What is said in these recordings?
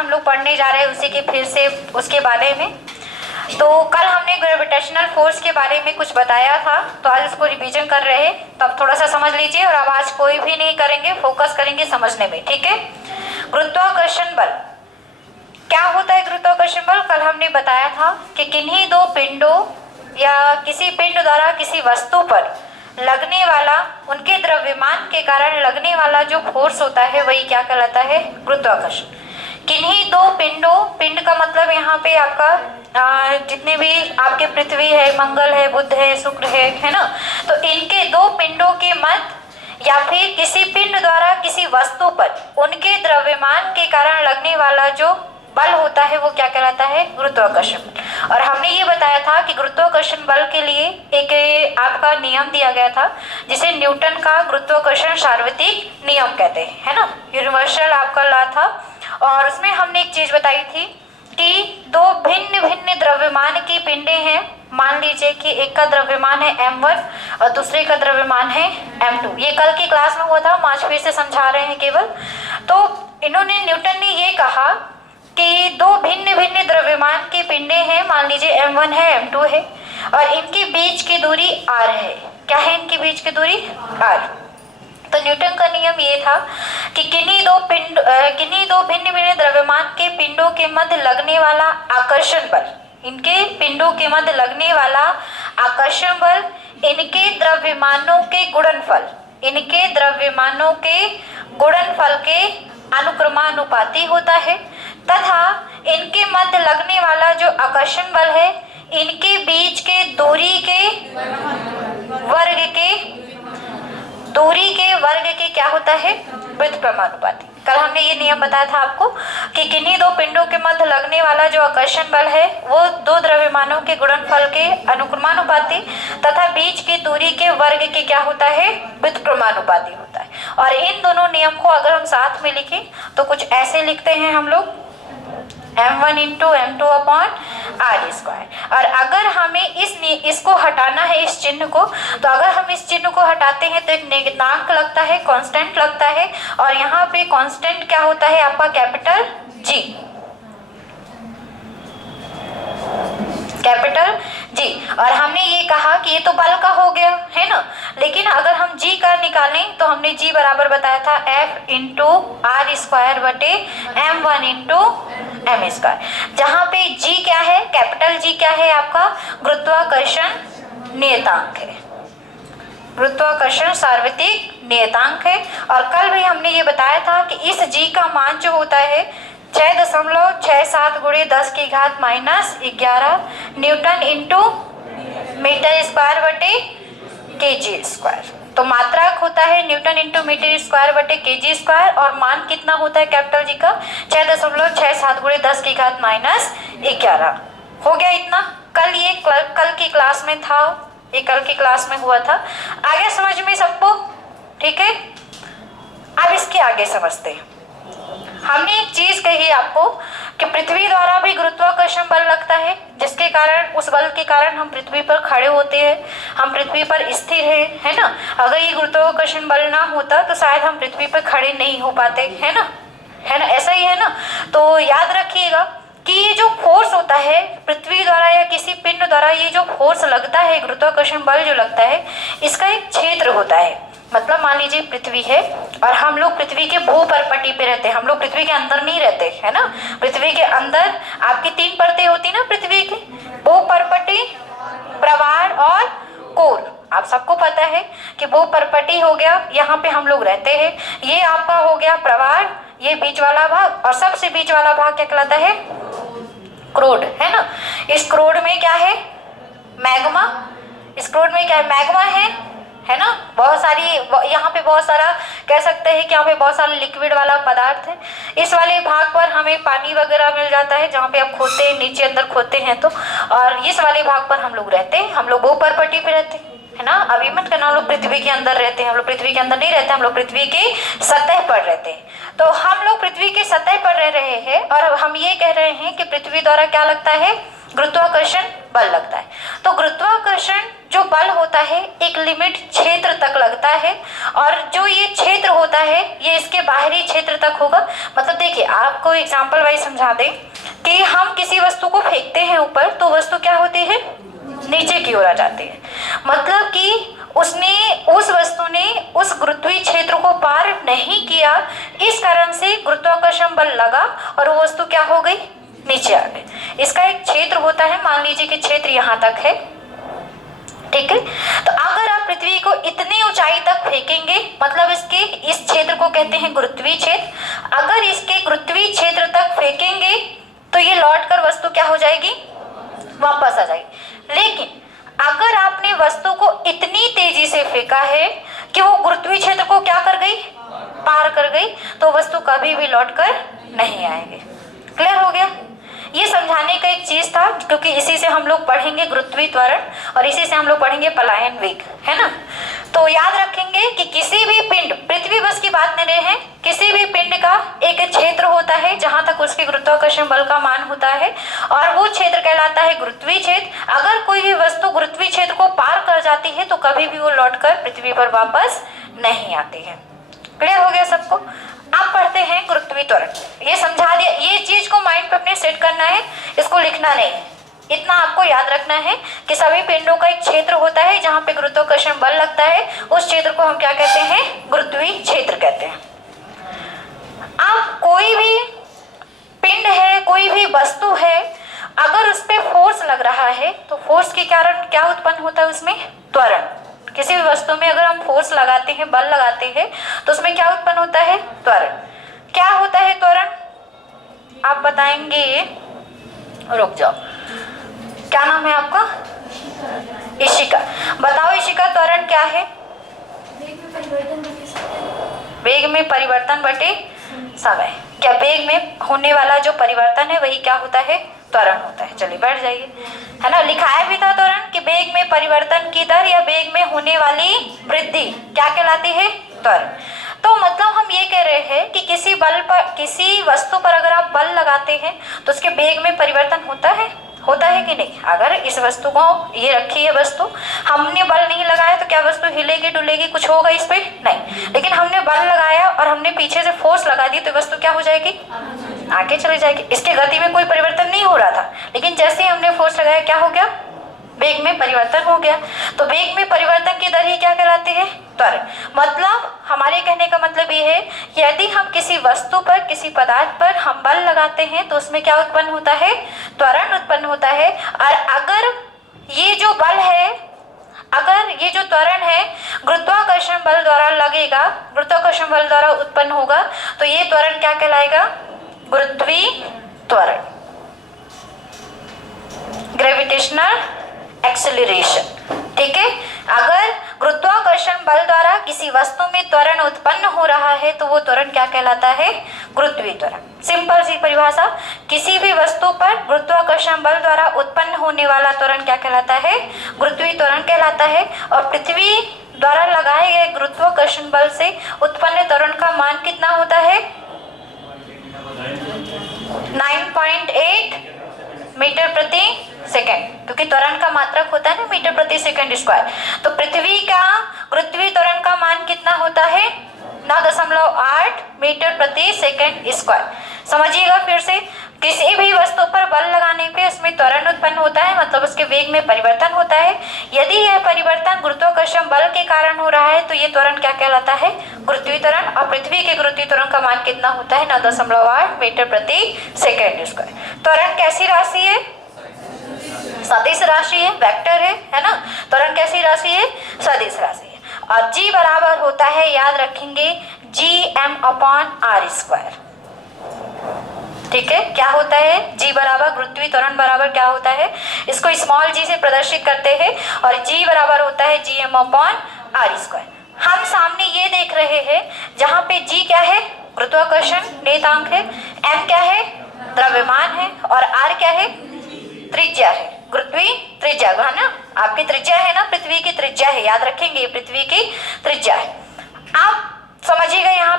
हम लोग पढ़ने जा रहे हैं उसी के फिर से उसके बारे में। तो कल हमने ग्रेविटेशनल फोर्स के बारे में कुछ बताया था, तो आज उसको रिवीजन कर रहे हैं, तो अब थोड़ा सा समझ लीजिए। और अब आज कोई भी नहीं करेंगे, फोकस करेंगे समझने में, ठीक है। गुरुत्वाकर्षण बल क्या होता है? गुरुत्वाकर्षण बल कल हमने बताया था कि किन्हीं दो पिंडों या किसी पिंड द्वारा किसी वस्तु पर लगने वाला, उनके द्रव्यमान के कारण लगने वाला जो फोर्स होता है वही क्या कहलाता है? गुरुत्वाकर्षण। किन्हीं दो पिंडों, पिंड का मतलब यहाँ पे आपका जितने भी आपके पृथ्वी है, मंगल है, बुध है, शुक्र है ना, तो इनके दो पिंडों के मध्य या फिर किसी पिंड द्वारा किसी वस्तु पर उनके द्रव्यमान के कारण लगने वाला जो बल होता है वो क्या कहलाता है? गुरुत्वाकर्षण। और हमने ये बताया था कि गुरुत्वाकर्षण बल के लिए एक आपका नियम दिया गया था जिसे न्यूटन का गुरुत्वाकर्षण सार्वत्रिक नियम कहते हैं, है ना, यूनिवर्सल आपका लॉ था। और उसमें हमने एक चीज बताई थी कि दो भिन्न भिन्न द्रव्यमान की पिंडे हैं। मान लीजिए कि एक का द्रव्यमान है m1 और दूसरे का द्रव्यमान है m2। ये कल की क्लास में हुआ था, हम आज फिर से समझा रहे हैं केवल। तो इन्होंने, न्यूटन ने ये कहा कि दो भिन्न भिन्न द्रव्यमान के पिंडे हैं, मान लीजिए m1 है, m2 है, और इनके बीच की दूरी r है। क्या है इनके बीच की दूरी? r। तो न्यूटन का नियम ये था कि किन्हीं दो भिन्न भिन्न द्रव्यमान के पिंडों के मध्य लगने वाला आकर्षण बल, इनके पिंडों के मध्य लगने वाला आकर्षण बल इनके द्रव्यमानों के गुणनफल, इनके द्रव्यमानों के गुणनफल के अनुक्रमानुपाती होता है, तथा इनके मध्य लगने वाला जो आकर्षण बल है इनके बीच के दूरी के वर्ग के क्या होता है? व्युत्क्रमानुपाती। कल हमने ये नियम बताया था आपको कि किन्हीं दो पिंडों के मध्य लगने वाला जो आकर्षण बल है वो दो द्रव्यमानों के गुणनफल के अनुक्रमानुपाती तथा बीच की दूरी के वर्ग के क्या होता है? व्युत्क्रमानुपाती होता है। और इन दोनों नियम को अगर हम साथ में लिखें तो कुछ ऐसे लिखते हैं हम लोग, m1 into m2 upon r square. और अगर हमें इसको हटाना है, इस चिन्ह को, तो अगर हम इस चिन्ह को हटाते हैं तो एक नियतांक लगता है, कांस्टेंट लगता है, और यहाँ पे कांस्टेंट क्या होता है आपका? Capital G, capital G। और हमने ये कहा कि ये तो बल का हो गया है ना, लेकिन अगर हम G का निकालें तो हमने G बराबर बताया था F इंटू आर स्क्वायर बटे m1 इंटू m स्क्वायर, जहाँ पे G क्या है? कैपिटल G क्या है आपका? गुरुत्वाकर्षण नियतांक है, गुरुत्वाकर्षण सार्वत्रिक नियतांक है। और कल भी हमने ये बताया था कि इस G का मान जो होता है 6.67 गुणे 10 की घात -11 न्यूटन इंटू मीटर स्क्वायर बटे केजी स्क्वायर। तो मात्रक होता है न्यूटन इंटू मीटर स्क्वायर बटे केजी स्क्वायर, और मान कितना होता है कैपिटल जी का? 6.67 गुणे 10 की घात -11। हो गया इतना। कल की क्लास में था, ये कल की क्लास में हुआ था। आगे समझ में सबको? ठीक है। अब इसके आगे समझते हैं। हमने एक चीज कही आपको कि पृथ्वी द्वारा भी गुरुत्वाकर्षण बल लगता है, जिसके कारण, उस बल के कारण हम पृथ्वी पर खड़े होते हैं, हम पृथ्वी पर स्थिर हैं, है ना। अगर ये गुरुत्वाकर्षण बल ना होता तो शायद हम पृथ्वी पर खड़े नहीं हो पाते, है ना, ऐसा ही है ना। तो याद रखिएगा कि ये जो फोर्स होता है पृथ्वी द्वारा या किसी पिंड द्वारा, ये जो फोर्स लगता है, गुरुत्वाकर्षण बल जो लगता है, इसका एक क्षेत्र होता है। मतलब मान लीजिए पृथ्वी है और हम लोग पृथ्वी के भूपर्पटी पे रहते हैं, हम लोग पृथ्वी के अंदर नहीं रहते, है ना। पृथ्वी के अंदर आपकी 3 परतें होती ना पृथ्वी की, भूपर्पटी, प्रवाल और कोर। आप सबको पता है कि भूपर्पटी हो गया, यहाँ पे हम लोग रहते हैं, ये आपका हो गया प्रवाल, ये बीच वाला भाग, और सबसे बीच वाला भाग क्या कहलाता है? क्रोड, है ना। इस क्रोड में क्या है? मैग्मा। इस क्रोड में क्या है? मैग्मा है ना। बहुत सारी, यहाँ पे बहुत सारा कह सकते हैं कि यहाँ पे बहुत सारा लिक्विड वाला पदार्थ है। इस वाले भाग पर हमें पानी वगैरह मिल जाता है, जहाँ पे आप खोदते हैं, नीचे अंदर खोदते हैं तो। और इस वाले भाग पर हम लोग रहते हैं, हम लोग भूपर्पटी पे रहते हैं, है ना। अभी मत करना हम लोग पृथ्वी के अंदर रहते हैं, हम लोग पृथ्वी के अंदर नहीं रहते, हम लोग पृथ्वी के सतह पर रहते हैं। तो हम लोग पृथ्वी के सतह पर रह रहे हैं और हम ये कह रहे हैं कि पृथ्वी द्वारा क्या लगता है? गुरुत्वाकर्षण बल लगता है। तो गुरुत्वाकर्षण जो बल होता है एक लिमिट क्षेत्र तक लगता है, और जो ये क्षेत्र होता है ये इसके बाहरी क्षेत्र तक होगा। मतलब देखिए, आपको एग्जांपल वाइज समझा दें कि हम किसी वस्तु को फेंकते हैं ऊपर, तो वस्तु क्या होती है, नीचे की ओर आ जाती है। मतलब कि उस वस्तु ने उस गुरुत्वीय क्षेत्र को पार नहीं किया, इस कारण से गुरुत्वाकर्षण बल लगा और वो वस्तु क्या हो गई, नीचे आ गई। इसका एक क्षेत्र होता है, मान लीजिए कि क्षेत्र यहाँ तक है, ठीक है। तो अगर आप पृथ्वी को इतनी ऊंचाई तक फेंकेंगे, मतलब इस क्षेत्र को कहते हैं गुरुत्वीय क्षेत्र, अगर इसके गुरुत्वीय क्षेत्र तक फेंकेंगे तो ये लौट कर वस्तु क्या हो जाएगी, वापस आ जाएगी। लेकिन अगर आपने वस्तु को इतनी तेजी से फेंका है कि वो गुरुत्वीय क्षेत्र को क्या कर गई, पार कर गई, तो वस्तु कभी भी लौट कर नहीं आएगी। क्लियर हो गया? ये समझाने का एक चीज था, क्योंकि इसी से हम लोग पढ़ेंगे गुरुत्वीय त्वरण और इसी से हम लोग पढ़ेंगे पलायन वेग, है ना। तो याद रखेंगे कि किसी भी पिंड, पृथ्वी बस की बात नहीं रहे हैं, किसी भी पिंड का एक क्षेत्र होता है जहां तक उसके गुरुत्वाकर्षण बल का मान होता है, और वो क्षेत्र कहलाता है गुरुत्वीय क्षेत्र। अगर कोई भी वस्तु गुरुत्वीय क्षेत्र को पार कर जाती है तो कभी भी वो लौटकर पृथ्वी पर वापस नहीं आती है। क्लियर हो गया सबको? आप पढ़ते हैं गुरुत्वीय त्वरण, ये समझा दिया। ये चीज को माइंड पे अपने सेट करना है, इसको लिखना नहीं है। इतना आपको याद रखना है कि सभी पिंडों का एक क्षेत्र होता है जहां पे गुरुत्वाकर्षण बल लगता है, उस क्षेत्र को हम क्या कहते हैं, गुरुत्वीय क्षेत्र कहते हैं। अब कोई भी पिंड है, कोई भी वस्तु है, अगर उस पर फोर्स लग रहा है तो फोर्स के कारण क्या उत्पन्न होता है, उसमें त्वरण। किसी भी वस्तु में अगर हम फोर्स लगाते हैं, बल लगाते हैं, तो उसमें क्या उत्पन्न होता है, त्वरण। क्या होता है त्वरण, आप बताएंगे? रुक जाओ, क्या नाम है आपका? इशिका। बताओ इशिका, त्वरण क्या है? वेग में परिवर्तन बटे समय। क्या वेग में होने वाला जो परिवर्तन है वही क्या होता है, त्वरण होता है। चलिए बैठ जाइए, है ना। लिखाया भी था त्वरण कि वेग में परिवर्तन की दर या वेग में होने वाली वृद्धि क्या कहलाती है, त्वरण। तो मतलब हम ये कह रहे हैं कि किसी बल पर, किसी वस्तु पर अगर आप बल लगाते हैं तो उसके वेग में परिवर्तन होता है कि नहीं। अगर इस वस्तु को, ये रखी है वस्तु, हमने बल नहीं लगाया तो क्या वस्तु हिलेगी डुलेगी, कुछ होगा इस पे? नहीं। लेकिन हमने बल लगाया और हमने पीछे से फोर्स लगा दी तो वस्तु क्या हो जाएगी, आगे चली जाएगी। इसके गति में कोई परिवर्तन नहीं हो रहा था, लेकिन जैसे ही हमने फोर्स लगाया क्या हो गया, वेग में परिवर्तन हो गया। तो वेग में परिवर्तन की दर ही क्या कहलाती है, त्वरण। मतलब हमारे कहने का मतलब ये है कि यदि हम किसी वस्तु पर, किसी पदार्थ पर हम बल लगाते हैं तो उसमें क्या उत्पन्न होता है, त्वरण उत्पन्न होता है। और अगर ये जो बल है, अगर ये जो त्वरण है गुरुत्वाकर्षण बल द्वारा लगेगा, गुरुत्वाकर्षण बल द्वारा उत्पन्न होगा, तो ये त्वरण क्या कहलाएगा, गुरुत्वीय त्वरण, ग्रेविटेशनल एक्सेलरेशन। ठीक है, अगर गुरुत्वाकर्षण बल द्वारा किसी वस्तु में त्वरण उत्पन्न हो रहा है तो वो त्वरण क्या कहलाता है, गुरुत्वीय त्वरण। सिंपल सी परिभाषा, किसी भी वस्तु पर गुरुत्वाकर्षण बल द्वारा उत्पन्न होने वाला त्वरण क्या कहलाता है, गुरुत्वीय त्वरण कहलाता है। और पृथ्वी द्वारा लगाए गए गुरुत्वाकर्षण बल से उत्पन्न त्वरण का मान कितना होता है, 9.8 मीटर प्रति सेकेंड, क्योंकि त्वरण का मात्रक होता है ना मीटर प्रति सेकेंड स्क्वायर। तो पृथ्वी का गुरुत्वीय त्वरण का मान कितना होता है, 9.8 मीटर प्रति सेकेंड स्क्वायर। समझिएगा फिर से, किसी भी वस्तु पर बल लगाने पे उसमें त्वरण उत्पन्न होता है, मतलब उसके वेग में परिवर्तन होता है। यदि यह परिवर्तन गुरुत्वाकर्षण बल के कारण हो रहा है तो ये त्वरण क्या कहलाता है, गुरुत्वीय त्वरण। और पृथ्वी के गुरुत्वीय त्वरण का मान कितना होता है, 9.8 मीटर प्रति सेकेंड स्क्वायर। त्वरण कैसी राशि है, सदिश राशि है, वेक्टर है ना। त्वरण कैसी राशि है, सदिश राशि है। और G बराबर होता है, याद रखेंगे, Gm/r²। ठीक है, क्या होता है, G बराबर गुरुत्वीय त्वरण बराबर क्या होता है, इसको स्मॉल g से प्रदर्शित करते हैं, और G बराबर होता है Gm/r²। हम सामने ये देख रहे हैं जहाँ पे G क्या है, गुरुत्वाकर्षण नेतांक है, M क्या है, द्रव्यमान है, और R क्या है, त्रिज्या है, गुरुत्वीय त्रिज्या है ना। आपकी त्रिज्या है ना, पृथ्वी की त्रिज्या है, याद रखेंगे, पृथ्वी की त्रिज्या है। आप समझिएगा, यहाँ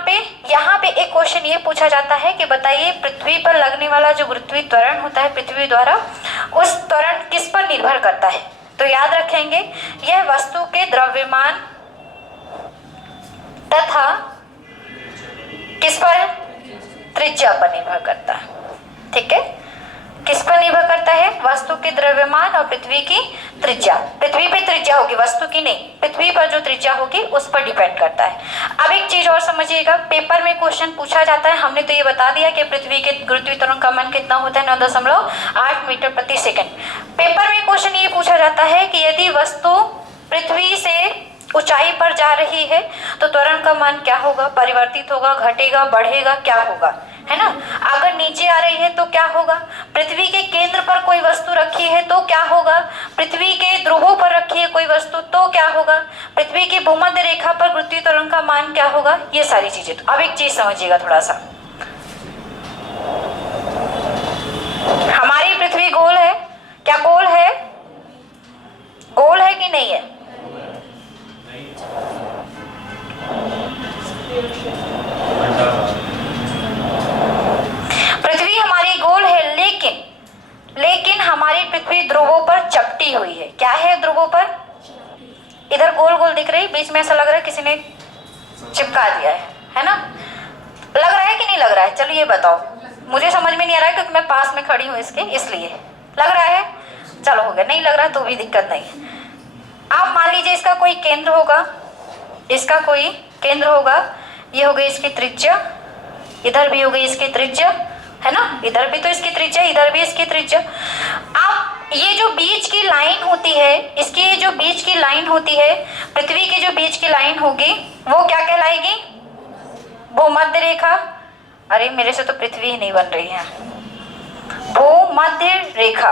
पे एक क्वेश्चन ये पूछा जाता है कि बताइए पृथ्वी पर लगने वाला जो गुरुत्वीय त्वरण होता है पृथ्वी द्वारा, उस त्वरण किस पर निर्भर करता है? तो याद रखेंगे, यह वस्तु के द्रव्यमान तथा किस पर? त्रिज्या पर निर्भर करता है। ठीक है, किस पर निर्भर करता है? वस्तु के द्रव्यमान और पृथ्वी की त्रिज्या। पृथ्वी पे त्रिज्या होगी, वस्तु की नहीं, पृथ्वी पर जो त्रिज्या होगी उस पर डिपेंड करता है। अब एक चीज और समझिएगा, पेपर में क्वेश्चन पूछा जाता है, हमने तो ये बता दिया कि पृथ्वी के गुरुत्वीय त्वरण का मान कितना होता है, 9.8 मीटर प्रति सेकंड। पेपर में क्वेश्चन ये पूछा जाता है कि यदि वस्तु पृथ्वी से ऊंचाई पर जा रही है तो त्वरण का मान क्या होगा? परिवर्तित होगा, घटेगा, बढ़ेगा, क्या होगा, है ना? अगर नीचे आ रही है तो क्या होगा? पृथ्वी के केंद्र पर कोई वस्तु रखी है तो क्या होगा? पृथ्वी के ध्रुवों पर रखी है कोई वस्तु तो क्या होगा? पृथ्वी की भूमध्य रेखा पर गुरुत्वीय त्वरण का मान क्या होगा? ये सारी चीजें। तो अब एक चीज समझिएगा थोड़ा सा, हमारी पृथ्वी गोल है क्या? गोल है, गोल है कि नहीं है? पृथ्वी हमारी गोल है, लेकिन हमारी पृथ्वी ध्रुवों पर चपटी हुई है। क्या है ध्रुवों पर? इधर गोल गोल दिख रही, बीच में ऐसा लग रहा है किसी ने चिपका दिया है ना? लग रहा है कि नहीं लग रहा है? चलो ये बताओ, मुझे समझ में नहीं आ रहा है क्योंकि मैं पास में खड़ी हूँ इसके, इसलिए लग रहा है। चलो हो गया, नहीं लग रहा तो भी दिक्कत नहीं है। आप मान लीजिए इसका कोई केंद्र होगा, इसका कोई केंद्र होगा, ये हो गई इसकी त्रिज्या, इधर भी हो गई इसकी त्रिज्या, है ना? इधर भी तो इसकी त्रिज्या, इधर भी इसकी त्रिज्या। अब ये जो बीच की लाइन होती है, इसकी ये जो बीच की लाइन होती है, पृथ्वी की जो बीच की लाइन होगी वो क्या कहलाएगी? भूमध्य रेखा। अरे मेरे से तो पृथ्वी ही नहीं बन रही है। भूमध्य रेखा,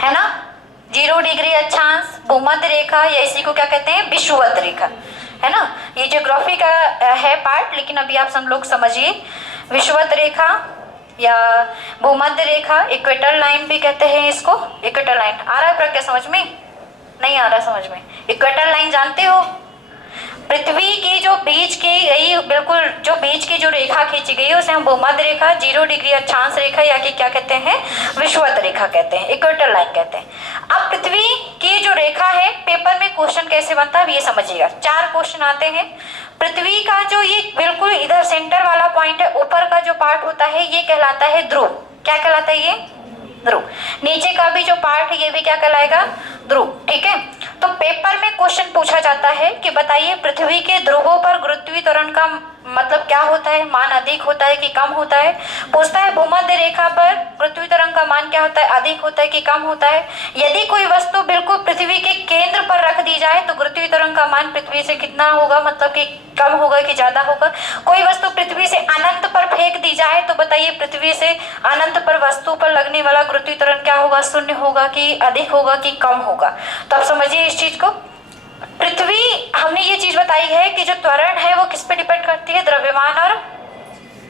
है ना? 0 डिग्री अक्षांश, भूमध्य रेखा, या इसी को क्या कहते हैं? विषुवत रेखा, है ना? ये ज्योग्राफी का है पार्ट, लेकिन अभी आप सब लोग समझिए। विषुवत रेखा या भूमध्य रेखा, इक्वेटर लाइन भी कहते हैं इसको। इक्वेटर लाइन आ रहा है प्रज्ञा समझ में? नहीं आ रहा समझ में? इक्वेटर लाइन जानते हो? पृथ्वी की जो बीच की गई, बिल्कुल जो बीच की जो रेखा खींची गई है उसे हम भूमध्य रेखा, 0 डिग्री अक्षांश रेखा या कि क्या कहते हैं? विषुवत रेखा कहते हैं, इक्वेटर लाइन कहते हैं। अब पृथ्वी की जो रेखा है, पेपर में क्वेश्चन कैसे बनता है ये समझिएगा। 4 क्वेश्चन आते हैं। पृथ्वी का जो ये बिल्कुल इधर सेंटर वाला पॉइंट है, ऊपर का जो पार्ट होता है ये कहलाता है ध्रुव। क्या कहलाता है ये? ध्रुव। नीचे का भी जो पार्ट है ये भी क्या कहलाएगा? ध्रुव। ठीक है, तो पेपर में क्वेश्चन पूछा जाता है कि बताइए पृथ्वी के ध्रुवों पर गुरुत्वीय त्वरण का मतलब क्या होता है? मान अधिक होता है कि कम होता है? पूछता है भूमध्य रेखा पर गुरुत्वीय त्वरण का मान क्या होता है? अधिक होता है कि कम होता है? यदि कोई वस्तु बिल्कुल पृथ्वी के केंद्र पर रख दी जाए तो गुरुत्वीय त्वरण का मान पृथ्वी से कितना होगा, मतलब कि कम होगा कि ज्यादा होगा? कोई वस्तु पृथ्वी से अनंत पर फेंक दी जाए तो बताइए पृथ्वी से अनंत पर वस्तु पर लगने वाला गुरुत्वीय त्वरण क्या होगा? शून्य होगा कि अधिक होगा कि कम होगा? तो आप समझिए इस चीज को। पृथ्वी, हमने ये चीज बताई है कि जो त्वरण है वो किस पे डिपेंड करती है? द्रव्यमान और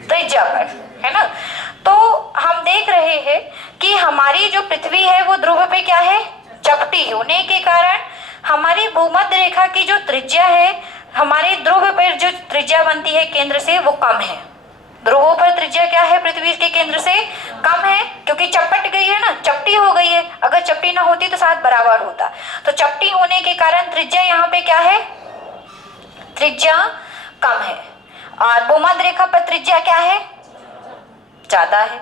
त्रिज्या पर, है ना? तो हम देख रहे हैं कि हमारी जो पृथ्वी है वो ध्रुव पे क्या है? चपटी होने के कारण हमारी भूमध्य रेखा की जो त्रिज्या है, हमारे ध्रुव पर जो त्रिज्या बनती है केंद्र से, वो कम है। ध्रुवों पर त्रिज्या क्या है? पृथ्वी के केंद्र से कम है, क्योंकि चपट गई है ना, चपटी हो गई है। अगर चपटी ना होती तो शायद बराबर होता। तो चपटी होने के कारण त्रिज्या यहाँ पे क्या है? त्रिज्या कम है। और भूमध्य रेखा पर त्रिज्या क्या है? ज्यादा है।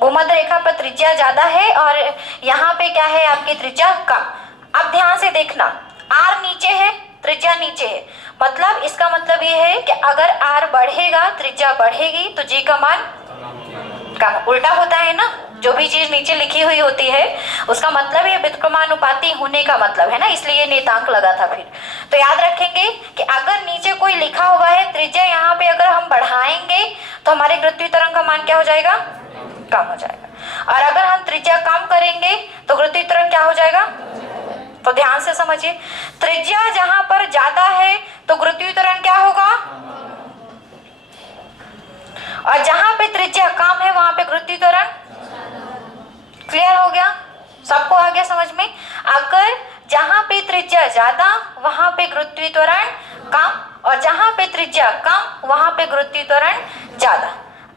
भूमध्य रेखा पर त्रिज्या ज्यादा है और यहाँ पे क्या है? आपकी त्रिज्या कम। अब ध्यान से देखना, आर नीचे है, त्रिज्या नीचे है, मतलब इसका मतलब ये है कि अगर आर बढ़ेगा त्रिज्या बढ़ेगी तो जी का मान कम। उल्टा होता है ना, जो भी चीज नीचे लिखी हुई होती है उसका मतलब ये व्युत्क्रमानुपाती होने का मतलब है ना, इसलिए ये नियतांक लगा था। फिर तो याद रखेंगे कि अगर नीचे कोई लिखा हुआ है त्रिज्या, यहाँ पे अगर हम बढ़ाएंगे तो हमारे गुरुत्वीय त्वरण का मान क्या हो जाएगा? कम हो जाएगा। और अगर हम त्रिज्या कम करेंगे तो गुरुत्वीय त्वरण क्या हो जाएगा? तो ध्यान से समझिए, त्रिज्या जहां पर ज्यादा है तो गुरुत्वीय त्वरण क्या होगा? और जहां पे त्रिज्या कम है वहां पे गुरुत्वीय त्वरण। क्लियर हो गया? सबको आ गया समझ में? अगर जहां पे त्रिज्या ज्यादा वहां पे गुरुत्वीय त्वरण कम, और जहां पे त्रिज्या कम वहां पे गुरुत्वीय त्वरण ज्यादा।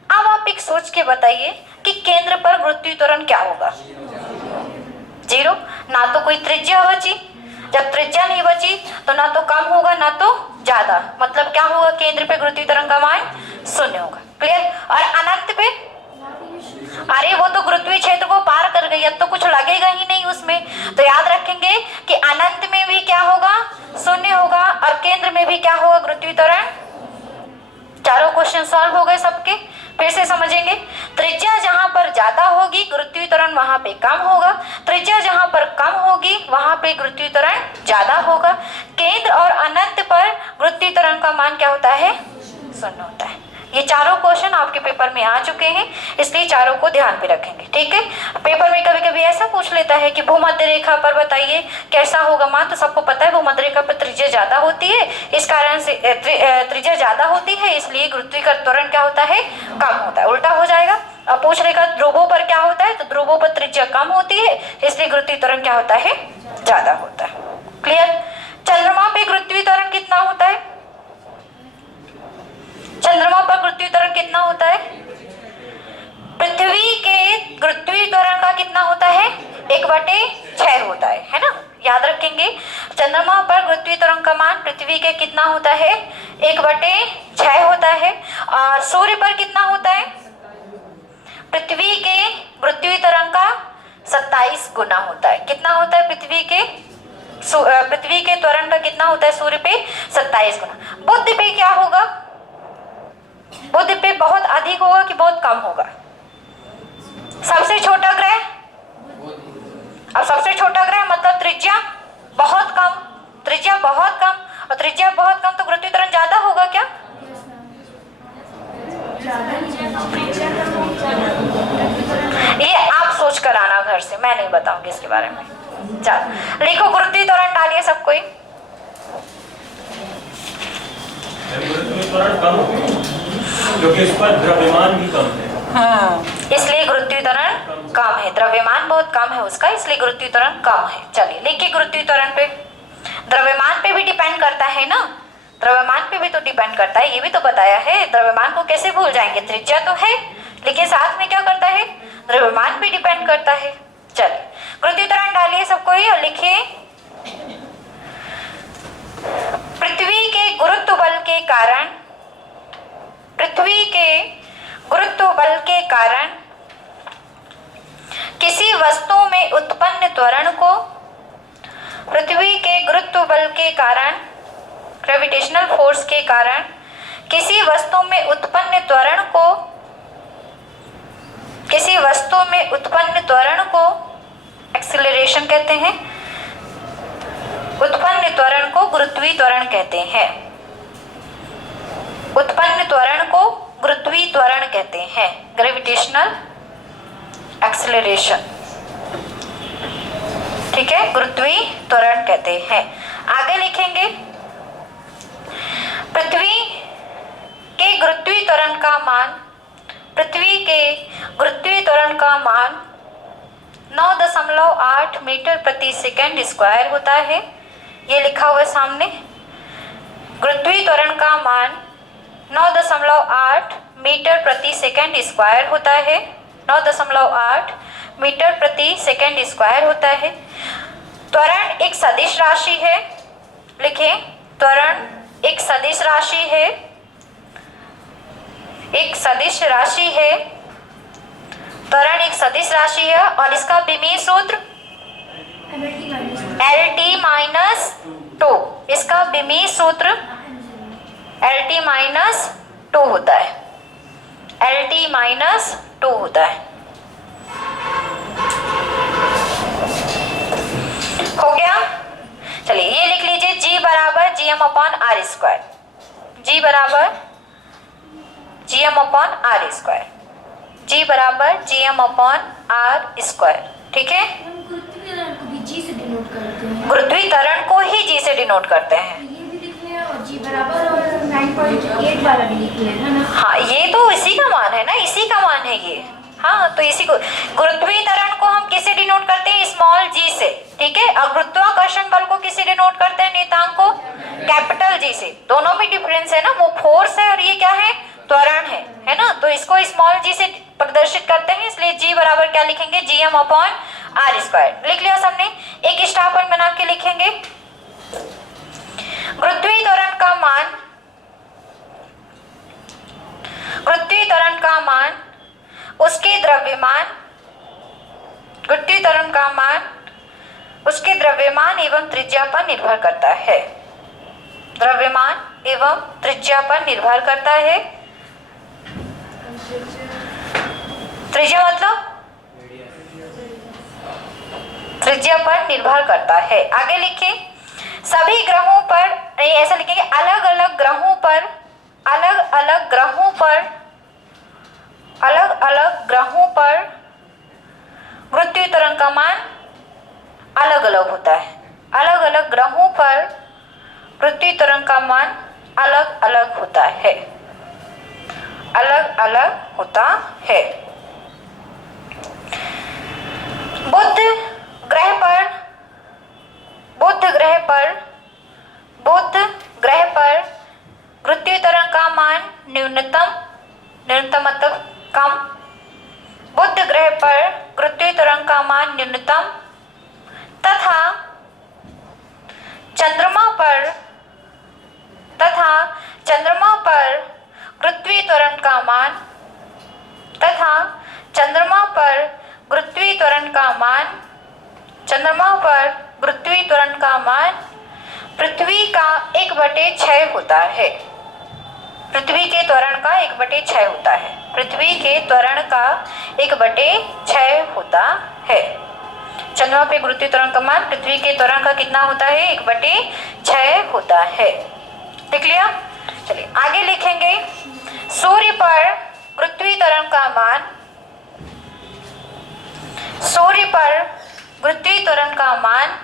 अब आप एक सोच के बताइए कि केंद्र पर गुरुत्वीय त्वरण क्या होगा? 0। ना तो कोई त्रिज्या बची, जब त्रिज्या नहीं बची तो ना तो कम होगा ना तो ज्यादा, मतलब क्या होगा? केंद्र पे गुरुत्वीय त्वरण का मान 0 होगा। क्लियर? और अनंत पे, अरे वो तो गुरुत्वीय क्षेत्र को पार कर गई, अब तो कुछ लगेगा ही नहीं उसमें। तो याद रखेंगे कि अनंत में भी क्या होगा? 0 होगा, और केंद्र में भी क्या होगा? गुरुत्वीय त्वरण। चारों क्वेश्चन सॉल्व हो गए सबके। फिर से समझेंगे, त्रिज्या जहां पर ज्यादा होगी गुरुत्वीय त्वरण वहां पे कम होगा, त्रिज्या जहां पर कम होगी वहां पे गुरुत्वीय त्वरण ज्यादा होगा। केंद्र और अनंत पर गुरुत्वीय त्वरण का मान क्या होता है? 0 होता है। ये चारों क्वेश्चन आपके पेपर में आ चुके हैं, इसलिए चारों को ध्यान पे रखेंगे। ठीक है? पेपर में कभी कभी ऐसा पूछ लेता है कि भूमध्य रेखा पर बताइए कैसा होगा मान, तो सबको पता है भूमध्य रेखा पर त्रिज्या ज्यादा होती है, इस कारण से त्रिज्या ज्यादा होती है, इसलिए गुरुत्वीय त्वरण क्या होता है? कम होता है। उल्टा हो जाएगा, अब पूछ लेगा ध्रुवों पर क्या होता है, तो ध्रुवों पर त्रिज्या कम होती है, इसलिए गुरुत्वीय त्वरण क्या होता है? ज्यादा होता है। क्लियर? चंद्रमा पे गुरुत्वीय त्वरण कितना होता है? चंद्रमा पर गुरुत्वीय त्वरण कितना होता है? पृथ्वी के गुरुत्वीय त्वरण का कितना होता है? 1/6 होता है ना? याद रखेंगे, चंद्रमा पर गुरुत्वीय त्वरण का मान पृथ्वी के कितना होता है? 1/6 होता है। और सूर्य पर कितना होता है? पृथ्वी के गुरुत्वीय त्वरण का 27 गुना होता है। कितना होता है पृथ्वी के त्वरण का कितना होता है सूर्य पे? 27 गुना। बुध पे क्या होगा? बुध पे बहुत अधिक होगा कि बहुत कम होगा? सबसे छोटा ग्रह, अब सबसे छोटा ग्रह मतलब त्रिज्या बहुत कम, त्रिज्या बहुत कम, और त्रिज्या बहुत कम तो गुरुत्वीय त्वरण ज्यादा होगा क्या? ये आप सोच कर आना घर से, मैं नहीं बताऊंगी इसके बारे में। चलो लिखो, गुरुत्वीय त्वरण डालिए सब कोई। क्योंकि इस पर द्रव्यमान भी कम है। इसलिए गुरुत्वीय त्वरण कम है, द्रव्यमान बहुत कम है उसका, इसलिए गुरुत्वीय त्वरण कम है। चलिए लिखिए, गुरुत्वीय त्वरण पे द्रव्यमान पे भी डिपेंड करता है ना, द्रव्यमान पे भी तो डिपेंड करता है, ये भी तो बताया है। द्रव्यमान को कैसे भूल जाएंगे? त्रिज्या तो है, लेकिन साथ में क्या करता है? द्रव्यमान भी डिपेंड करता है। चलिए गुरुत्वीय त्वरण डालिए सब कोई और लिखिए, पृथ्वी के गुरुत्व बल के कारण, पृथ्वी के गुरुत्व बल के कारण किसी वस्तु में उत्पन्न त्वरण को, पृथ्वी के गुरुत्व बल के कारण, ग्रेविटेशनल फोर्स के कारण किसी वस्तु में उत्पन्न त्वरण को, किसी वस्तु में उत्पन्न त्वरण को एक्सीलरेशन कहते हैं, उत्पन्न त्वरण को गुरुत्वीय त्वरण कहते हैं, उत्पन्न त्वरण को गुरुत्वीय त्वरण कहते हैं, ग्रेविटेशनल एक्सीलरेशन। ठीक है, गुरुत्वीय त्वरण कहते हैं। आगे लिखेंगे, पृथ्वी के गुरुत्वीय त्वरण का मान, पृथ्वी के गुरुत्वीय त्वरण का मान 9.8 मीटर प्रति सेकंड स्क्वायर होता है। ये लिखा हुआ है सामने, गुरुत्वीय त्वरण का मान 9.8 मीटर प्रति सेकंड स्क्वायर होता है, 9.8 मीटर प्रति सेकंड स्क्वायर होता है। त्वरण एक सदिश राशि है, लिखें, त्वरण एक सदिश राशि है, एक सदिश राशि है, त्वरण एक सदिश राशि है, और इसका विमीय सूत्र LT-2, इसका विमीय सूत्र LT-2 होता है, LT-2 होता है। हो गया? चलिए ये लिख लीजिए, G बराबर Gm/r², G बराबर Gm/r², G बराबर Gm/r²। ठीक है, गुरुत्वीय त्वरण को ही G से डिनोट करते हैं। G बराबर और 9.8 वाला भी लिख लेना है ना? हाँ, ये तो इसी का मान है ना, इसी का मान है ये। हाँ, तो इसी को गुरुत्वीय त्वरण को हम किसे डिनोट करते हैं? स्मॉल g से। ठीक है, और गुरुत्वाकर्षण बल को किसे डिनोट करते हैं? नियतांक को कैपिटल G से। दोनों में डिफरेंस है ना, वो फोर्स है और ये क्या है? त्वरण है ना। तो इसको स्मॉल जी से प्रदर्शित करते हैं, इसलिए जी बराबर क्या लिखेंगे, gm अपॉन आर स्क्वायर। लिख लिया सबने। एक स्टार पॉइंट बना के लिखेंगे गुरुत्वीय त्वरण का मान, गुरुत्वीय त्वरण का मान उसके द्रव्यमान, गुरुत्वीय त्वरण का मान उसके द्रव्यमान एवं त्रिज्या पर निर्भर करता है। द्रव्यमान एवं त्रिज्या पर निर्भर करता है। त्रिज्या मतलब त्रिज्या पर निर्भर करता है। आगे लिखिए सभी ग्रहों पर, नहीं ऐसा लिखेंगे अलग अलग ग्रहों पर, अलग अलग ग्रहों पर, अलग अलग ग्रहों पर गुरुत्वीय त्वरण का मान अलग अलग होता है। अलग अलग ग्रहों पर गुरुत्वीय त्वरण का मान अलग अलग होता है, अलग अलग होता है। बुध ग्रह पर, बुध ग्रह पर, बुध ग्रह पर गुरुत्वीय त्वरण का मान न्यूनतम, न्यूनतम मतलब कम, बुध ग्रह पर गुरुत्वीय त्वरण का मान न्यूनतम तथा चंद्रमा पर, तथा चंद्रमा पर गुरुत्वीय त्वरण का मान, तथा चंद्रमा पर गुरुत्वीय त्वरण का मान, चंद्रमा पर गुरुत्वीय त्वरण का मान पृथ्वी का 1/6 होता है। पृथ्वी के त्वरण का 1/6 होता है। पृथ्वी के त्वरण का 1/6 होता है। चंद्रमा पे गुरुत्वीय त्वरण का मान पृथ्वी के त्वरण का कितना होता है, 1/6 होता है। देख लिया। चलिए आगे लिखेंगे सूर्य पर गुरुत्वीय त्वरण का मान, सूर्य पर गुरुत्वीय त्वरण का मान,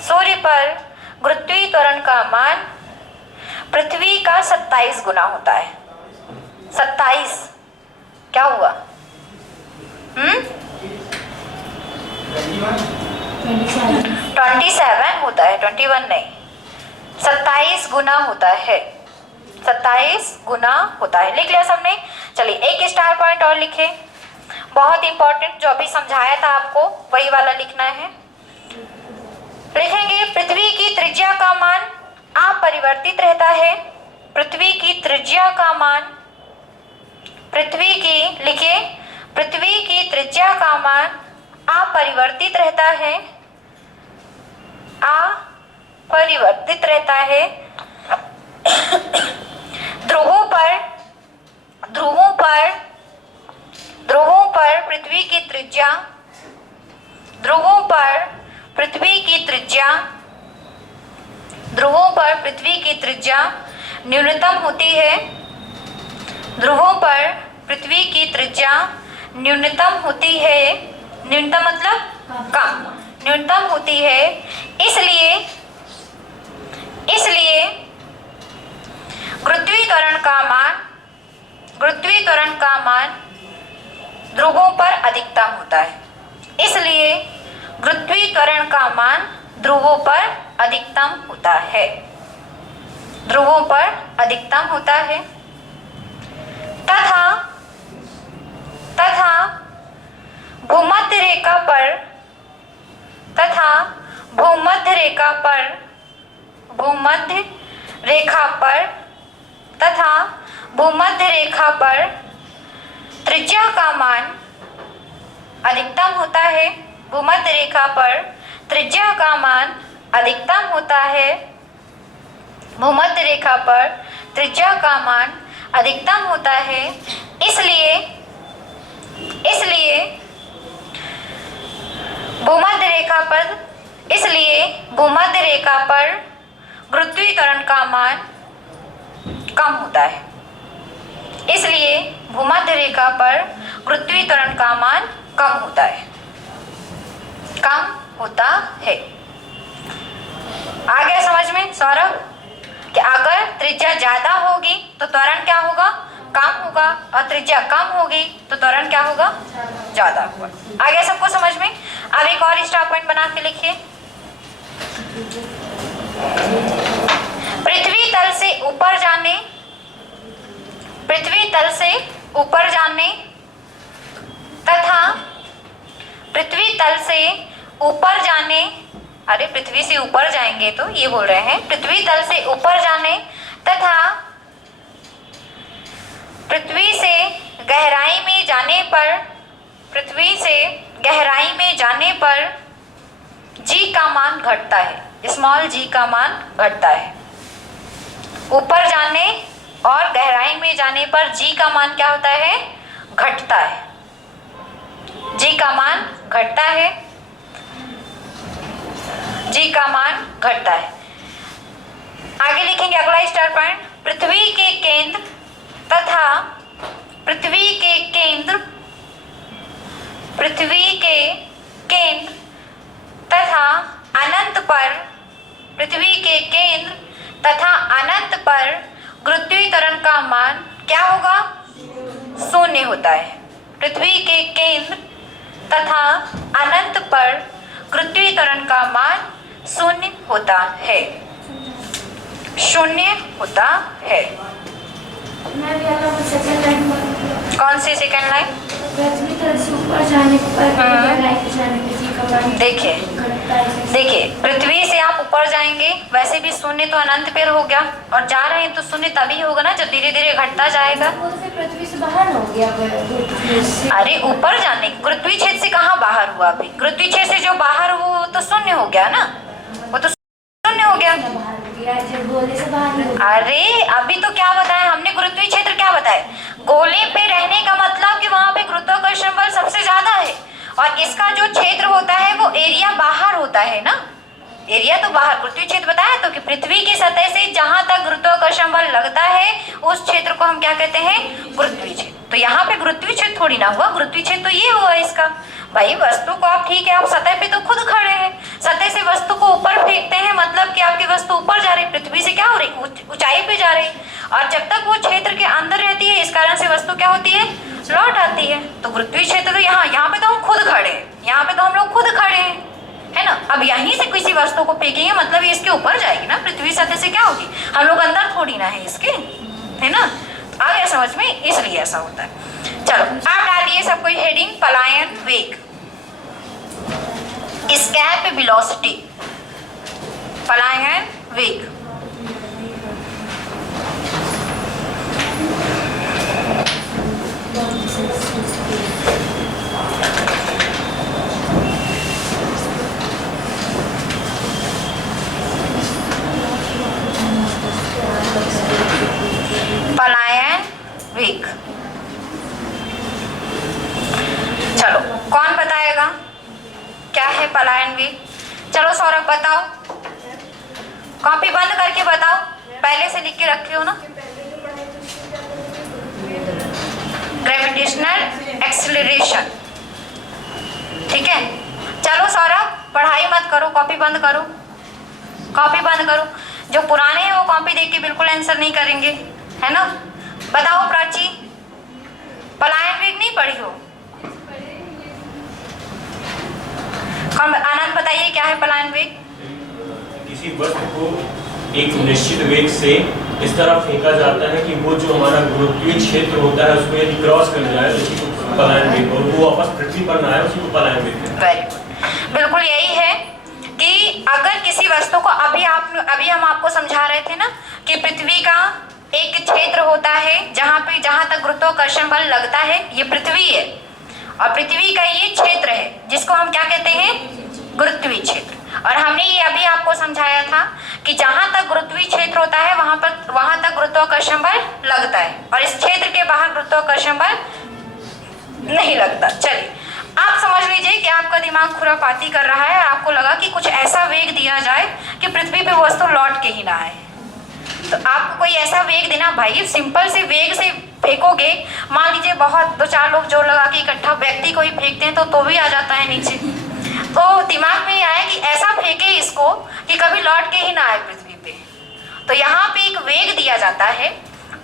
सूर्य पर गुरुत्वीय त्वरण का मान पृथ्वी का 27 गुना होता है। 27 क्या हुआ? 27 होता है, 21 नहीं, 27 गुना होता है, 27 गुना होता है। लिख लिया सबने। चलिए एक स्टार पॉइंट और लिखे, बहुत इंपॉर्टेंट, जो अभी समझाया था आपको वही वाला लिखना है। लिखेंगे पृथ्वी की त्रिज्या का मान अपरिवर्तित रहता है। पृथ्वी की त्रिज्या का मान, पृथ्वी की, लिखिए पृथ्वी की त्रिज्या का मान अपरिवर्तित रहता है, अपरिवर्तित रहता है। ध्रुवों पर, ध्रुवों पर, ध्रुवों पर पृथ्वी की त्रिज्या, ध्रुवों पर पृथ्वी की त्रिज्या, ध्रुवों पर पृथ्वी की त्रिज्या न्यूनतम होती है। ध्रुवों पर पृथ्वी की त्रिज्या न्यूनतम होती है। न्यूनतम मतलब कम, न्यूनतम होती है। इसलिए, इसलिए गुरुत्वीय त्वरण का मान, गुरुत्वीय त्वरण का मान ध्रुवों पर अधिकतम होता है। इसलिए गुरुत्वीय त्वरण का मान ध्रुवों पर अधिकतम होता है, ध्रुवों पर अधिकतम होता है। तथा, तथा भूमध्य रेखा पर, तथा भूमध्य रेखा पर, भूमध्य रेखा पर, तथा भूमध्य रेखा पर त्रिज्या का मान अधिकतम होता है। भूमध्य रेखा पर त्रिज्या का मान अधिकतम होता है। भूमध्य रेखा पर त्रिज्या का मान अधिकतम होता है। इसलिए, इसलिए भूमध्य रेखा पर, इसलिए भूमध्य रेखा पर गुरुत्वीय त्वरण का मान कम होता है। इसलिए भूमध्य रेखा पर गुरुत्वीय त्वरण का मान कम होता है, कम होता है। आ गया समझ में सौरभ कि अगर त्रिज्या ज्यादा होगी तो त्वरण क्या होगा, कम होगा, और त्रिज्या कम होगी तो त्वरण क्या होगा, ज्यादा होगा। आ गया सबको समझ में। अब एक और स्टार पॉइंट बना के लिखिए। पृथ्वी तल से ऊपर जाने, पृथ्वी तल से ऊपर जाने तथा पृथ्वी तल से ऊपर जाने, अरे पृथ्वी से ऊपर जाएंगे तो ये बोल रहे हैं पृथ्वी तल से ऊपर जाने तथा पृथ्वी से गहराई में जाने पर, पृथ्वी से गहराई में जाने पर g का मान घटता है, स्मॉल g का मान घटता है। ऊपर जाने और गहराई में जाने पर g का मान क्या होता है? घटता है। g का मान घटता है, g का मान घटता है। आगे लिखेंगे अगला स्टार पॉइंट, पृथ्वी के केंद्र तथा पृथ्वी के केंद्र, पृथ्वी के केंद्र तथा अनंत पर, पृथ्वी के केंद्र तथा अनंत पर गुरुत्वीय त्वरण का मान क्या होगा? शून्य होता है। पृथ्वी के केंद्र तथा अनंत पर गुरुत्वीय त्वरण का मान शून्य होता है, शून्य होता है। मैं भी अगर सेकंड लाइन पर, कौन सी सेकंड लाइन? पृथ्वी तल से ऊपर जाने पर गहराई में जाने पर जी का मान देखिए घटता है। देखिए, पृथ्वी से आप ऊपर जाएंगे, वैसे भी शून्य तो अनंत पर हो गया, और जा रहे हैं तो शून्य तभी होगा ना जब धीरे धीरे घटता जाएगा। वो तो फिर पृथ्वी से बाहर हो गया, पृथ्वी से। अरे ऊपर जाने, गुरुत्वीय क्षेत्र से कहाँ बाहर हुआ? अभी गुरुत्वीय क्षेत्र से जो बाहर हुआ वो तो शून्य हो गया ना, वो तो शून्य हो गया। बाहर हो गया, जब गोले से बाहर नहीं हो। अरे अभी तो क्या बताया हमने, गुरुत्वीय क्षेत्र क्या बताया? गोले पे रहने का मतलब कि वहां पे गुरुत्वाकर्षण बल सबसे ज्यादा है, और इसका जो क्षेत्र होता है वो एरिया बाहर होता है ना, एरिया तो बाहर। गुरुत्वीय क्षेत्र बताया तो कि पृथ्वी की सतह से जहां तक गुरुत्वाकर्षण बल लगता है उस क्षेत्र को हम क्या कहते हैं? गुरुत्वीय क्षेत्र। तो यहाँ पे गुरुत्वीय क्षेत्र थोड़ी ना हुआ, गुरुत्वीय क्षेत्र तो ये हुआ इसका। भाई वस्तु को आप, ठीक है आप सतह पे तो खुद खड़े हैं, सतह से वस्तु को ऊपर फेंकते हैं, मतलब कि आपकी वस्तु ऊपर जा रही, पृथ्वी से क्या हो रही? ऊंचाई पे जा रही, और जब तक वो क्षेत्र के अंदर रहती है इस कारण से वस्तु क्या होती है? लौट आती है। तो गुरुत्वीय क्षेत्र तो यहाँ पे तो हम खुद खड़े हैं, यहाँ पे तो हम लोग खुद खड़े हैं, है ना। अब यहीं से किसी वस्तु को फेंकेंगे मतलब ये इसके ऊपर जाएगी ना, पृथ्वी सतह से क्या होगी? हम लोग अंदर थोड़ी ना है इसके, है ना। आ गया समझ में? इसलिए ऐसा होता है। चलो आप डालिए सब कोई हेडिंग, पलायन वेग, एस्केप वेलोसिटी, पलायन वेग। पलायन वेग। चलो कौन बताएगा क्या है पलायन वेग? चलो सौरभ बताओ, कॉपी बंद करके बताओ, पहले से लिख के रखे हो ना। ग्रेविटेशनल एक्सेलरेशन, ठीक है। चलो सौरभ पढ़ाई मत करो, कॉपी बंद करो, कॉपी बंद करो। जो पुराने हैं वो कॉपी देख के बिल्कुल आंसर नहीं करेंगे, है ना। बताओ प्राची, पलायन वेग नहीं पढ़ी हो? आनंद बताइए क्या है पलायन वेग? किसी वस्तु को एक निश्चित वेग से इस तरह फेंका जाता है कि वो जो हमारा गुरुत्वीय क्षेत्र होता है उसको यदि क्रॉस कर जाए तो उसी को पलायन वेग, और वो वापस पृथ्वी पर ना आए उसी को पलायन वेग कहते हैं। वेरी गुड, बिल्कुल यही है कि अगर किसी वस्तु को, अभी हम आपको समझा रहे थे ना कि पृथ्वी का एक क्षेत्र होता है जहां तक गुरुत्वाकर्षण बल लगता है, ये पृथ्वी है, और पृथ्वी का ये क्षेत्र है जिसको हम क्या कहते हैं? गुरुत्वीय क्षेत्र। और हमने ये अभी आपको समझाया था कि जहां तक गुरुत्वीय क्षेत्र होता है वहां तक गुरुत्वाकर्षण बल लगता है, और इस क्षेत्र के बाहर गुरुत्वाकर्षण बल नहीं लगता। चलिए आप समझ लीजिए कि आपका दिमाग खुरापाती कर रहा है और आपको लगा कि कुछ ऐसा वेग दिया जाए कि पृथ्वी पे वस्तु लौट के ही ना आए। तो आपको कोई ऐसा वेग देना, भाई सिंपल से वेग से फेंकोगे, मान लीजिए बहुत 2-4 लोग जोर लगा के इकट्ठा व्यक्ति को ही फेंकते हैं तो भी आ जाता है नीचे। तो दिमाग में ये आया कि ऐसा फेंके इसको कि कभी लौट के ही ना आए पृथ्वी पे। तो यहाँ पे एक वेग दिया जाता है,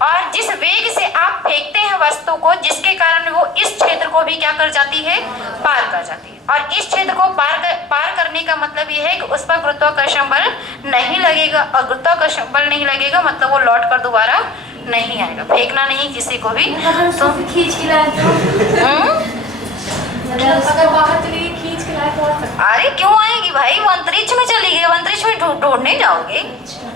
और जिस वेग से आप फेंकते हैं वस्तु को, जिसके कारण वो इस क्षेत्र को भी क्या कर जाती है? पार कर जाती है। और इस क्षेत्र को पार करने का मतलब ये है कि उस पर गुरुत्वाकर्षण बल नहीं लगेगा, और गुरुत्वाकर्षण बल नहीं लगेगा मतलब वो लौट कर दोबारा नहीं आएगा, फेंकना नहीं किसी को भी। अगर उसको तो खींच के लाए तो अगर बाहर चली गई खींच के लाए तो आ सकता अरे क्यों आएगी भाई, वो अंतरिक्ष में चली गई, अंतरिक्ष में ढूंढने जाओगे,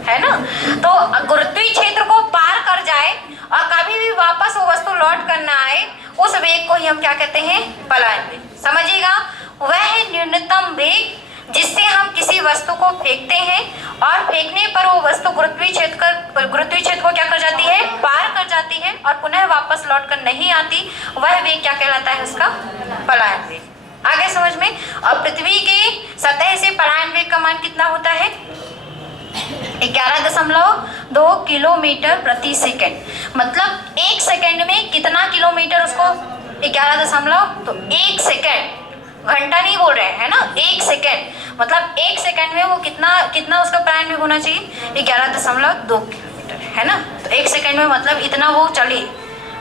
है ना। तो गुरुत्वीय क्षेत्र को पार कर जाए और कभी भी वापस वो वस्तु लौट कर ना आए, उस वेग को ही हम क्या कहते हैं, पलायन वेग। समझिएगा, वह न्यूनतम वेग जिससे हम किसी वस्तु को फेंकते हैं और फेंकने पर वो वस्तु गुरुत्वीय क्षेत्र को क्या कर जाती है, पार कर जाती है और पुनः वापस लौट कर नहीं आती, वह वेग क्या कहलाता है, उसका पलायन वेग। आगे समझ में। और पृथ्वी के सतह से पलायन वेग का मान कितना होता है, 11.2 किलोमीटर प्रति सेकेंड। मतलब 1 सेकेंड में कितना किलोमीटर, उसको 11 तो 1 सेकेंड, घंटा नहीं बोल रहे हैं, है ना, 1 सेकेंड, मतलब 1 सेकेंड में वो कितना उसका पलायन वेग होना चाहिए, 11.2 किलोमीटर, है ना। तो 1 सेकेंड में मतलब इतना वो चले,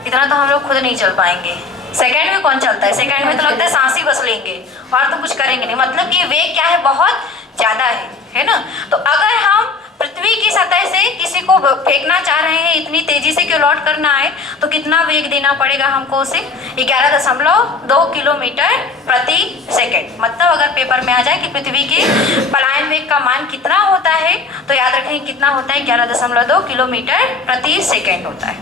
इतना तो हम लोग खुद नहीं चल पाएंगे। सेकेंड में कौन चलता है, सेकेंड में तो लगता है सांस ही बस लेंगे और तो कुछ करेंगे नहीं। मतलब ये वेग क्या है, बहुत ज्यादा है ना। तो अगर हम पृथ्वी की सतह से किसी को फेंकना चाह रहे हैं इतनी तेजी से कि लौट करना आए, तो कितना वेग देना पड़ेगा हमको उसे, 11.2 किलोमीटर प्रति सेकेंड। मतलब अगर पेपर में आ जाए कि पृथ्वी के पलायन वेग का मान कितना होता है, तो याद रखें कितना होता है, 11.2 किलोमीटर प्रति सेकेंड होता है।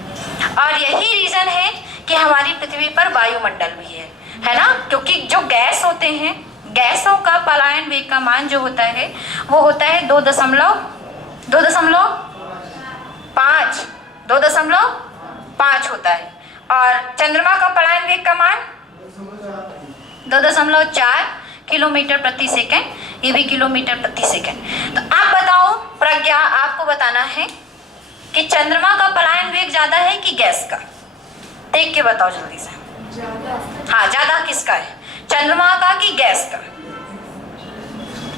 और यही रीजन है कि हमारी पृथ्वी पर वायुमंडल भी है ना, क्योंकि जो गैस होते हैं, गैसों का पलायन वेग का मान जो होता है वो होता है 2.5 होता है। और चंद्रमा का पलायन वेग का मान 2.4 किलोमीटर प्रति सेकेंड, ये भी किलोमीटर प्रति सेकेंड। तो आप बताओ प्रज्ञा, आपको बताना है कि चंद्रमा का पलायन वेग ज्यादा है कि गैस का, देख के बताओ जल्दी से। हाँ, ज्यादा किसका है, चंद्रमा का कि गैस का।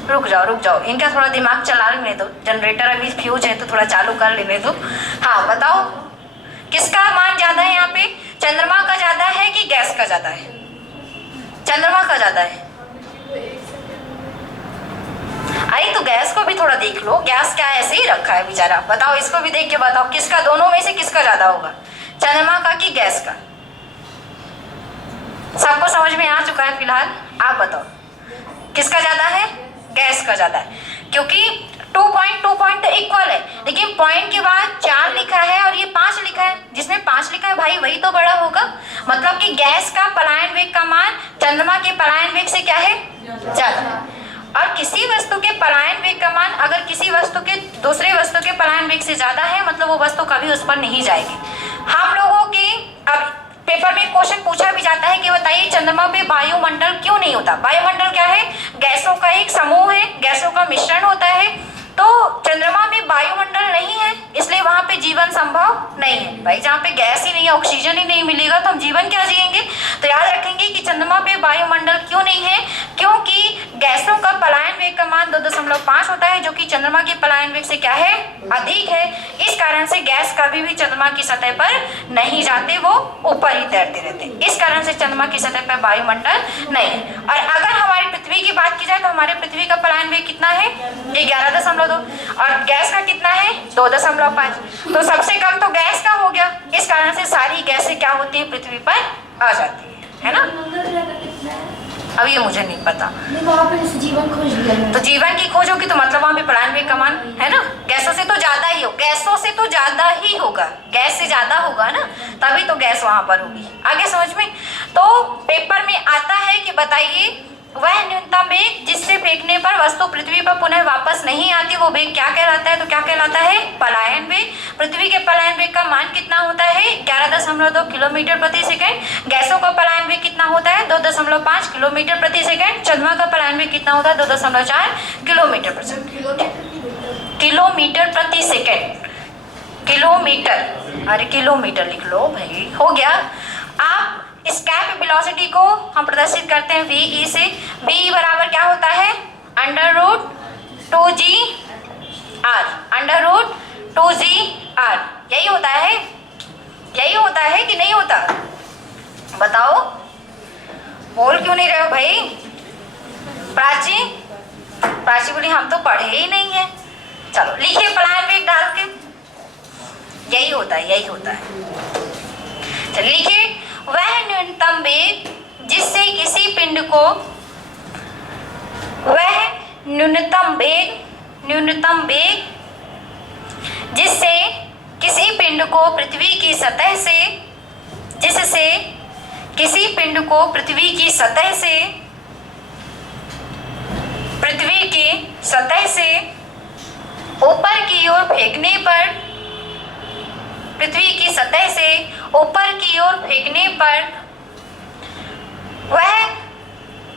रुक जाओ, इनका थोड़ा दिमाग चला लेने दो, जनरेटर अभी फ्यूज है तो थोड़ा चालू कर लेने दो। हाँ बताओ, किसका मान ज्यादा है यहाँ पे, चंद्रमा का ज्यादा है कि गैस का ज्यादा है, चंद्रमा का ज्यादा है। अरे तो गैस को भी थोड़ा देख लो, गैस क्या ऐसे ही रखा है बेचारा, बताओ इसको भी देख के बताओ किसका, दोनों में से किसका ज्यादा होगा, चंद्रमा का कि गैस का। सबको समझ में आ चुका है फिलहाल, आप बताओ किसका ज्यादा है, गैस का ज्यादा है, क्योंकि 2 पॉइंट तो इक्वल है, लेकिन पॉइंट के बाद 4 लिखा है और ये 5 लिखा है, जिसमें 5 लिखा है भाई वही तो बड़ा होगा। मतलब कि गैस का पलायन वेग का मान चंद्रमा के पलायन वेग से क्या है, ज्यादा। और किसी वस्तु के पलायन वेग का मान अगर किसी वस्तु के दूसरे वस्तु के पलायन वेग से ज्यादा है, मतलब वो वस्तु कभी उस पर नहीं जाएगी। हम लोगों के अब पेपर में क्वेश्चन पूछा भी जाता है कि बताइए चंद्रमा पे वायुमंडल क्यों नहीं होता। वायुमंडल क्या है, गैसों का एक समूह है, गैसों का मिश्रण होता है। तो चंद्रमा में वायुमंडल नहीं है, इसलिए वहां पे जीवन संभव नहीं है। भाई जहाँ पे गैस ही नहीं है, ऑक्सीजन ही नहीं मिलेगा तो हम जीवन क्या जिएंगे। तो याद रखेंगे कि चंद्रमा पे वायुमंडल क्यों नहीं है, क्योंकि गैसों का पलायन वेग का मान 2.5 होता है, जो कि चंद्रमा के पलायन वेग से क्या है, अधिक है। इस कारण से गैस कभी भी चंद्रमा की सतह पर नहीं जाते, वो ऊपर ही तैरते रहते। इस कारण से चंद्रमा की सतह पर वायुमंडल नहीं है। और अगर हमारी पृथ्वी की बात की जाए तो हमारे पृथ्वी का पलायन वेग कितना है, 11.2 और गैस का कितना है, 2.5। तो सबसे कम तो गैस का हो गया। इस कारण से सारी गैसें क्या होती है, पृथ्वी पर आ जाती है ना। अब ये मुझे नहीं पता, वहाँ पे जीवन खोज लिया तो जीवन की खोज होगी तो मतलब वहाँ पे पलायन वेग का मान है ना, गैसों से तो ज्यादा ही हो, गैसों से तो ज्यादा ही होगा, गैस से ज्यादा होगा ना, तभी तो गैस वहां पर होगी। आगे समझ में। तो पेपर में आता है कि बताइए वह न्यूनतम वेग जिससे फेंकने पर वस्तु पृथ्वी पर पुनः वापस नहीं आती, वो वेग क्या कहलाता है, तो क्या कहलाता है, पलायन वेग। पृथ्वी के पलायन वेग का मान कितना होता है, 11.2 किलोमीटर प्रति सेकेंड। गैसों का पलायन वेग कितना होता है, 2.5 किलोमीटर प्रति सेकेंड। चंद्रमा का पलायन वेग कितना होता है, 2.4 किलोमीटर प्रति सेकेंड। किलोमीटर प्रति सेकेंड, किलोमीटर, अरे किलोमीटर लिख लो भाई, हो गया। आप स्कैप वेलोसिटी को हम प्रदर्शित करते हैं VE से। VE बराबर क्या होता है, √2GR, √2GR। यही होता है, यही होता है कि नहीं होता, बताओ, बोल क्यों नहीं रहे हो भाई। प्राची बोली हम तो पढ़े ही नहीं है। चलो लिखिए पलायन वेग डाल के, यही होता है, यही होता है। चलिए लिखिए, वह न्यूनतम वेग जिससे किसी पिंड को, वह न्यूनतम वेग जिससे किसी पिंड को पृथ्वी की सतह से, जिससे किसी पिंड को पृथ्वी की सतह से ऊपर की ओर फेंकने पर, पृथ्वी की सतह से ऊपर की ओर फेंकने पर वह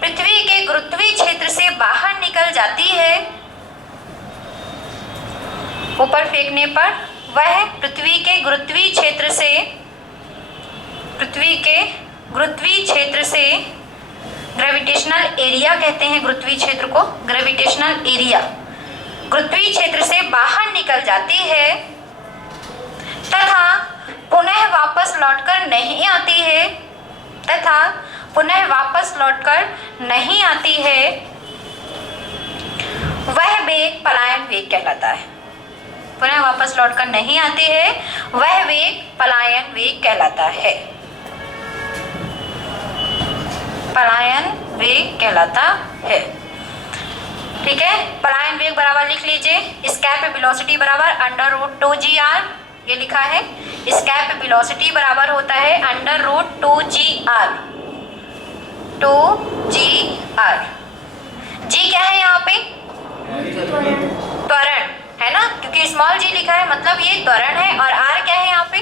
पृथ्वी के गुरुत्वीय क्षेत्र से बाहर निकल जाती है। ऊपर फेंकने पर वह पृथ्वी के गुरुत्वीय क्षेत्र से, ग्रेविटेशनल एरिया कहते हैं गुरुत्वीय क्षेत्र को, ग्रेविटेशनल एरिया, गुरुत्वीय क्षेत्र से बाहर निकल जाती है तथा पुनः वापस लौटकर नहीं आती है, वह वेग पलायन वेग कहलाता है। पुनः वापस लौटकर नहीं आती है, वह वेग पलायन वेग कहलाता है, पलायन वेग कहलाता है। ठीक है, पलायन वेग बराबर लिख लीजिए, एस्केप वेलोसिटी बराबर √2gr, ये लिखा है। एस्केप वेलोसिटी बराबर होता है √2gr, 2gr। जी क्या है यहाँ पे? त्वरण है ना, क्योंकि स्मॉल जी लिखा है मतलब ये त्वरण है। और r क्या है यहाँ पे?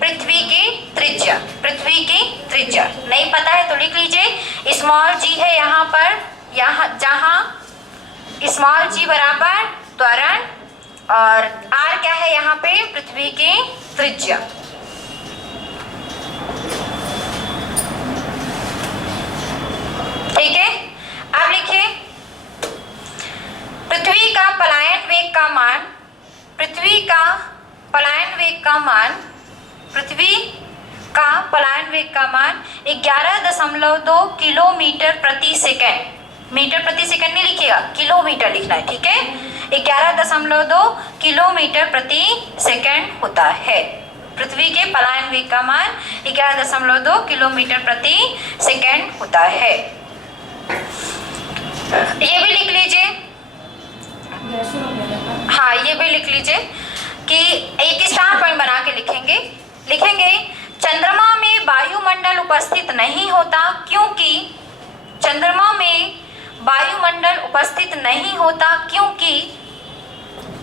पृथ्वी की त्रिज्या, पृथ्वी की त्रिज्या। नहीं पता है तो लिख लीजिए, स्मॉल जी है यहाँ पर, यहाँ जहाँ स्मॉल जी बराबर त्वरण और r क्या है यहाँ पे? पृथ्वी की त्रिज्या। ठीक है, अब लिखिए, पृथ्वी का पलायन वेग का मान, पृथ्वी का पलायन वेग का मान, पृथ्वी का पलायन वेग का मान 11.2 किलोमीटर प्रति सेकंड। मीटर प्रति सेकंड नहीं लिखिएगा, किलोमीटर लिखना है। ठीक है, 11.2 किलोमीटर प्रति सेकंड होता है। पृथ्वी के पलायन वेग का मान 11.2 किलोमीटर प्रति सेकंड होता है। ये भी लिख लीजिए, हाँ ये भी लिख लीजिए कि एक स्टार पॉइंट बना के लिखेंगे चंद्रमा में वायुमंडल उपस्थित नहीं होता, क्योंकि चंद्रमा में वायुमंडल उपस्थित नहीं होता, क्योंकि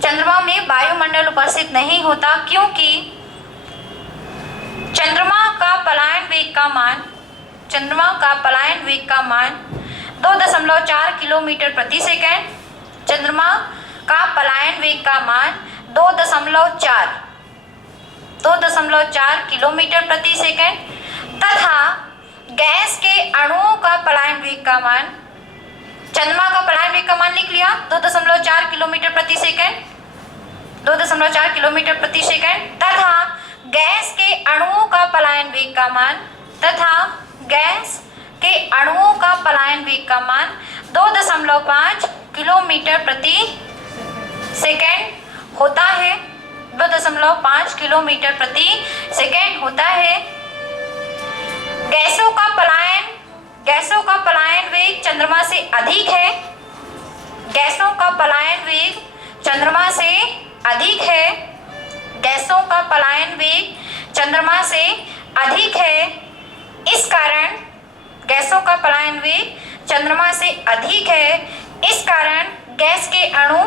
चंद्रमा में वायुमंडल उपस्थित नहीं होता, क्योंकि चंद्रमा का पलायन वेग का मान, चंद्रमा का पलायन वेग का मान 2.4 किलोमीटर प्रति सेकंड, चंद्रमा का पलायन वेग का मान 2.4 किलोमीटर प्रति सेकंड तथा गैस के अणुओं का पलायन वेग का मान, चंद्रमा का पलायन वेग का मान लिख लिया 2.4 किलोमीटर प्रति सेकंड, 2.4 किलोमीटर प्रति सेकंड तथा गैस के अणुओं का पलायन वेग का मान, तथा गैस के अणुओं का पलायन वेग का मान 2.5 किलोमीटर प्रति सेकंड होता है, 2.5 किलोमीटर प्रति सेकंड होता है। गैसों का पलायन वेग चंद्रमा से अधिक है, गैसों का पलायन वेग चंद्रमा से अधिक है, गैसों का पलायन वेग चंद्रमा से अधिक है। इस कारण गैसों का पलायन वेग चंद्रमा से अधिक है, इस कारण गैस के अणु,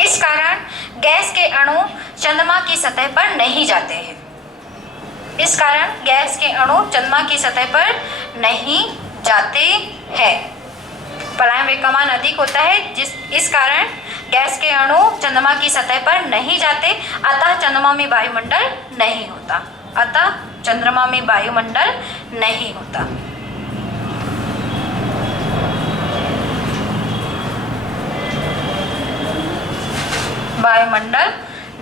इस कारण गैस के अणु चंद्रमा की सतह पर नहीं जाते हैं, इस कारण गैस के अणु चंद्रमा की सतह पर नहीं जाते हैं। पलायन वेग का मान अधिक होता है, इस कारण गैस के अणु चंद्रमा की सतह पर नहीं जाते, अतः चंद्रमा में वायुमंडल नहीं होता, अतः चंद्रमा में वायुमंडल नहीं होता। वायुमंडल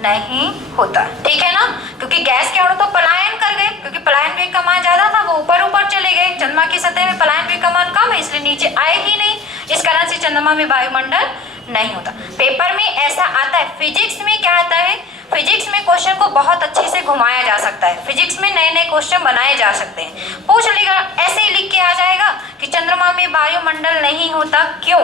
नहीं होता, ठीक है ना, क्योंकि गैस के अणु तो पलायन कर गए, क्योंकि पलायन वेग का मान ज्यादा था, वो ऊपर चले गए। चंद्रमा की सतह में पलायन वेग का मान कम है, इसलिए नीचे आए ही नहीं, इस कारण से चंद्रमा में वायुमंडल नहीं होता। पेपर में ऐसा आता है। फिजिक्स में क्या आता है, फिजिक्स में क्वेश्चन को बहुत अच्छे से घुमाया जा सकता है। फिजिक्स में नए नए क्वेश्चन बनाए जा सकते हैं। पूछ लेगा, ऐसे ही लिख के आ जाएगा कि चंद्रमा में वायुमंडल नहीं होता, क्यों?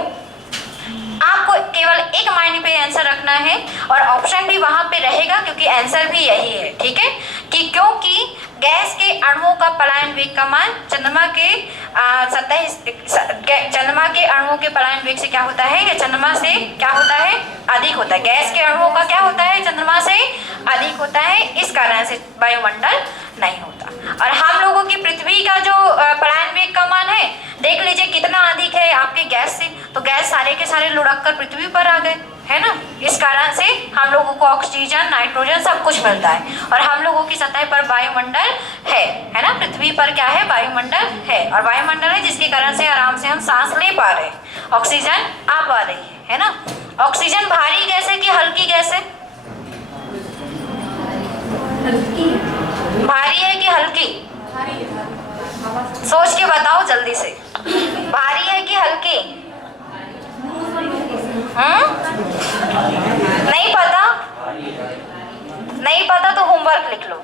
आपको केवल एक मायने पे आंसर रखना है और ऑप्शन भी वहां पे रहेगा, क्योंकि आंसर भी यही है, ठीक है, कि क्योंकि गैस के अणुओं का पलायन वेग का मान चंद्रमा के चंद्रमा के अणुओं के पलायन वेग से क्या होता है, या चंद्रमा से क्या होता है, अधिक होता है। गैस के अणुओं का क्या होता है, चंद्रमा से अधिक होता है, इस कारण से वायुमंडल नहीं होता। और हम लोगों की पृथ्वी का जो पलायन वेग का मान है, देख लीजिए कितना अधिक है आपके गैस से, तो गैस सारे के सारे लुढ़क कर पृथ्वी पर आ गए, है ना। इस कारण से हम लोगों को ऑक्सीजन, नाइट्रोजन सब कुछ मिलता है, और हम लोगों की सतह पर वायुमंडल है ना। पृथ्वी पर क्या है, वायुमंडल है, और वायुमंडल है जिसके कारण से आराम से हम सांस ले पा रहे हैं, ऑक्सीजन आ पा रही है ना। ऑक्सीजन भारी गैस है कि हल्की गैस है? भारी है कि हल्की? सोच के बताओ जल्दी से, भारी है कि हल्की? नहीं पता? नहीं पता तो होमवर्क लिख लो,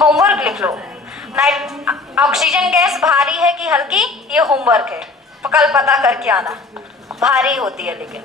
होमवर्क लिख लो। ऑक्सीजन गैस भारी है कि हल्की, ये होमवर्क है, कल पता करके आना। भारी होती है लेकिन